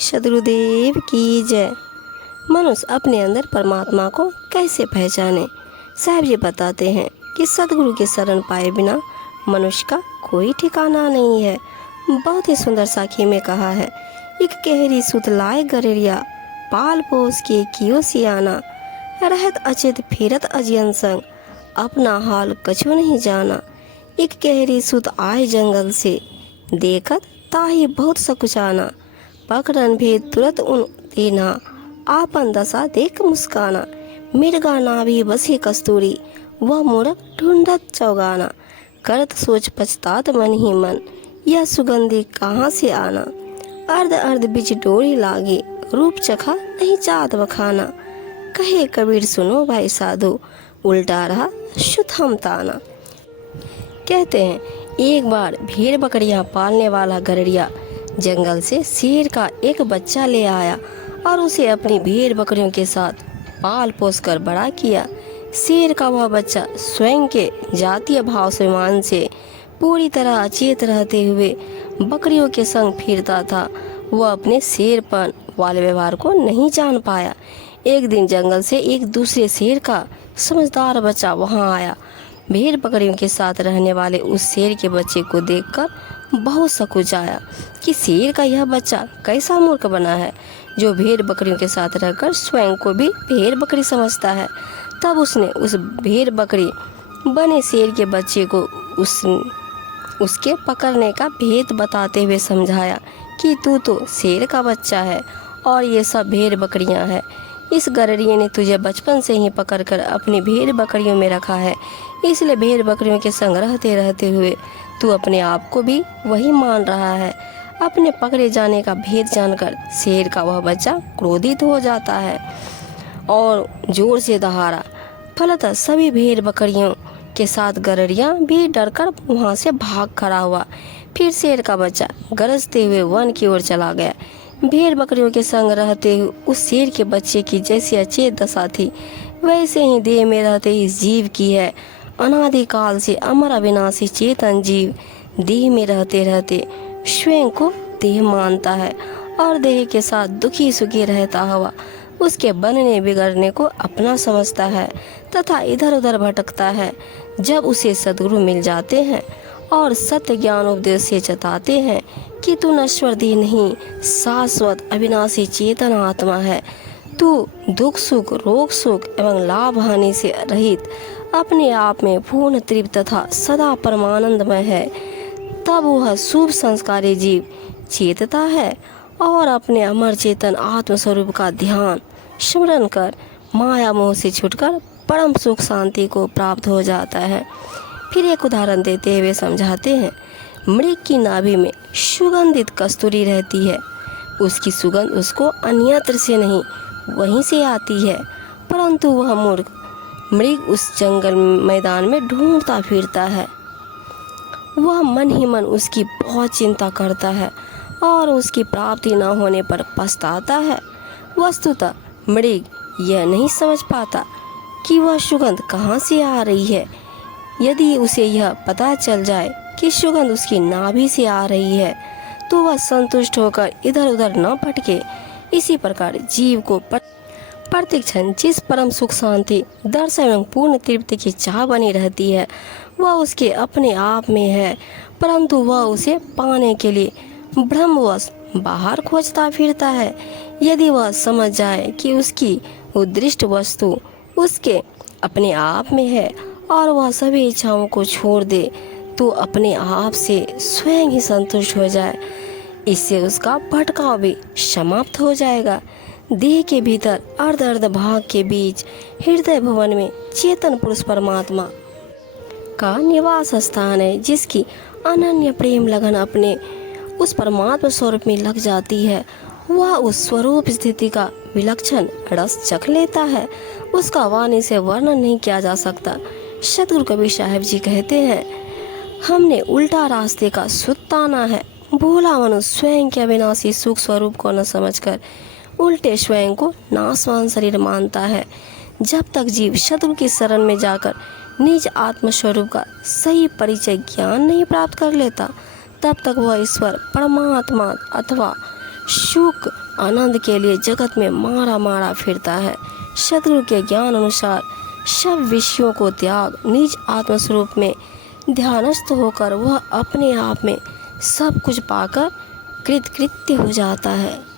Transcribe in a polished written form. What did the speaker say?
सद्गुरुदेव की जय। मनुष्य अपने अंदर परमात्मा को कैसे पहचाने? साहब जी बताते हैं कि सद्गुरु के शरण पाए बिना मनुष्य का कोई ठिकाना नहीं है। बहुत ही सुंदर साखी में कहा है, एक केहरी सुत लाए गरेरिया, पाल पोस के कियो सियाना, रहत अचित फिरत अजियन संग, अपना हाल कछु नहीं जाना। एक केहरी सुत आए जंगल से, देखत ताही बहुत सकुचाना, पकड़न भेद तुरत उन देना, आपन दशा देख मुस्काना। मिर्गा नाभि बसी कस्तूरी, वह मूरख ढूंढत चौगाना, करत सोच पछतात मन ही मन, यह सुगंधी कहाँ से आना। अर्ध अर्ध बिच डोरी लागे, रूप चखा नहीं चाहत बखाना, कहे कबीर सुनो भाई साधु, उल्टा रहा शुद्ध हम ताना। कहते हैं, एक बार भेड़ बकरियां पालने वाला गरड़िया जंगल से शेर का एक बच्चा ले आया और उसे अपनी भेड़ बकरियों के साथ पाल पोस कर बड़ा किया। शेर का वह बच्चा स्वयं के जातीय भाव स्वाभिमान से पूरी तरह अचेत रहते हुए बकरियों के संग फिरता था। वह अपने शेरपन वाले व्यवहार को नहीं जान पाया। एक दिन जंगल से एक दूसरे शेर का समझदार बच्चा वहां आया। भेड़ बकरियों के साथ रहने वाले उस शेर के बच्चे को देखकर बहुत सकुचाया कि शेर का यह बच्चा कैसा मूर्ख बना है, जो भेड़ बकरियों के साथ रहकर स्वयं को भी भेड़ बकरी समझता है। तब उसने उस भेड़ बकरी बने शेर के बच्चे को उसके पकड़ने का भेद बताते हुए समझाया कि तू तो शेर का बच्चा है और ये सब भेड़ बकरियां हैं। इस गरड़िए ने तुझे बचपन से ही पकड़कर अपनी भेड़ बकरियों में रखा है, इसलिए भेड़ बकरियों के संग रहते रहते हुए तू अपने आप को भी वही मान रहा है। अपने पकड़े जाने का भेद जानकर शेर का वह बच्चा क्रोधित हो जाता है और जोर से दहाड़ा। फलतः सभी भेड़ बकरियों के साथ गरड़िया भी डरकर वहां से भाग खड़ा हुआ। फिर शेर का बच्चा गरजते हुए वन की ओर चला गया। भेड़ बकरियों के संग रहते हुए उस शेर के बच्चे की जैसी अचेत दशा थी, वैसे ही देह में रहते इस जीव की है। अनादिकाल से अमर अविनाशी चेतन जीव देह में रहते रहते स्वयं को देह मानता है और देह के साथ दुखी सुखी रहता हुआ उसके बनने बिगड़ने को अपना समझता है तथा इधर उधर भटकता है। जब उसे सद्गुरु मिल जाते हैं और सत्य ज्ञान उपदेश से चताते हैं कि तू नश्वर देह नहीं, शाश्वत अविनाशी चेतन आत्मा है, तू दुख सुख रोग सुख एवं लाभ हानि से रहित अपने आप में पूर्ण तृप्त तथा सदा परमानंदमय है, तब वह शुभ संस्कारी जीव चेतता है और अपने अमर चेतन आत्म स्वरूप का ध्यान स्मरण कर माया मोह से छुटकर परम सुख शांति को प्राप्त हो जाता है। फिर एक उदाहरण देते हुए समझाते हैं, मृग की नाभि में सुगंधित कस्तूरी रहती है, उसकी सुगंध उसको अन्यत्र से नहीं वहीं से आती है, परंतु वह मूर्ख मृग उस जंगल मैदान में ढूंढता फिरता है। वह मन ही मन उसकी बहुत चिंता करता है और उसकी प्राप्ति न होने पर पछताता है। वस्तुतः मृग यह नहीं समझ पाता कि वह सुगंध कहाँ से आ रही है। यदि उसे यह पता चल जाए कि सुगंध उसकी नाभि से आ रही है तो वह संतुष्ट होकर इधर उधर न भटके। इसी प्रकार जीव को प्रत्येक क्षण जिस परम सुख शांति दर्शन एवं पूर्ण तृप्ति की चाह बनी रहती है वह उसके अपने आप में है, परंतु वह उसे पाने के लिए भ्रमवश बाहर खोजता फिरता है। यदि वह समझ जाए कि उसकी उद्दिष्ट वस्तु उसके अपने आप में है और वह सभी इच्छाओं को छोड़ दे तो अपने आप से स्वयं ही संतुष्ट हो जाए, इससे उसका भटकाव भी समाप्त हो जाएगा। देह के भीतर अर्ध अर्ध भाग के बीच हृदय भवन में चेतन पुरुष परमात्मा का निवास स्थान है, जिसकी अनन्य प्रेम लगन अपने उस परमात्मा स्वरूप में लग जाती है। वह उस स्वरूप स्थिति का विलक्षण रस चख लेता है, उसका वाणी से वर्णन नहीं किया जा सकता। सद्गुरु कबीर साहब जी कहते हैं, हमने उल्टा रास्ते का सुत ताना है। भोला मनुष्य स्वयं के अविनाशी सुख स्वरूप को न समझकर उल्टे स्वयं को नाशवान शरीर मानता है। जब तक जीव सद्गुरु की शरण में जाकर निज आत्म स्वरूप का सही परिचय ज्ञान नहीं प्राप्त कर लेता, तब तक वह ईश्वर परमात्मा अथवा सुख आनंद के लिए जगत में मारा मारा फिरता है। सदगुरु के ज्ञान अनुसार सब विषयों को त्याग निज आत्मस्वरूप में ध्यानस्थ होकर वह अपने आप में सब कुछ पाकर कृतकृत्य हो जाता है।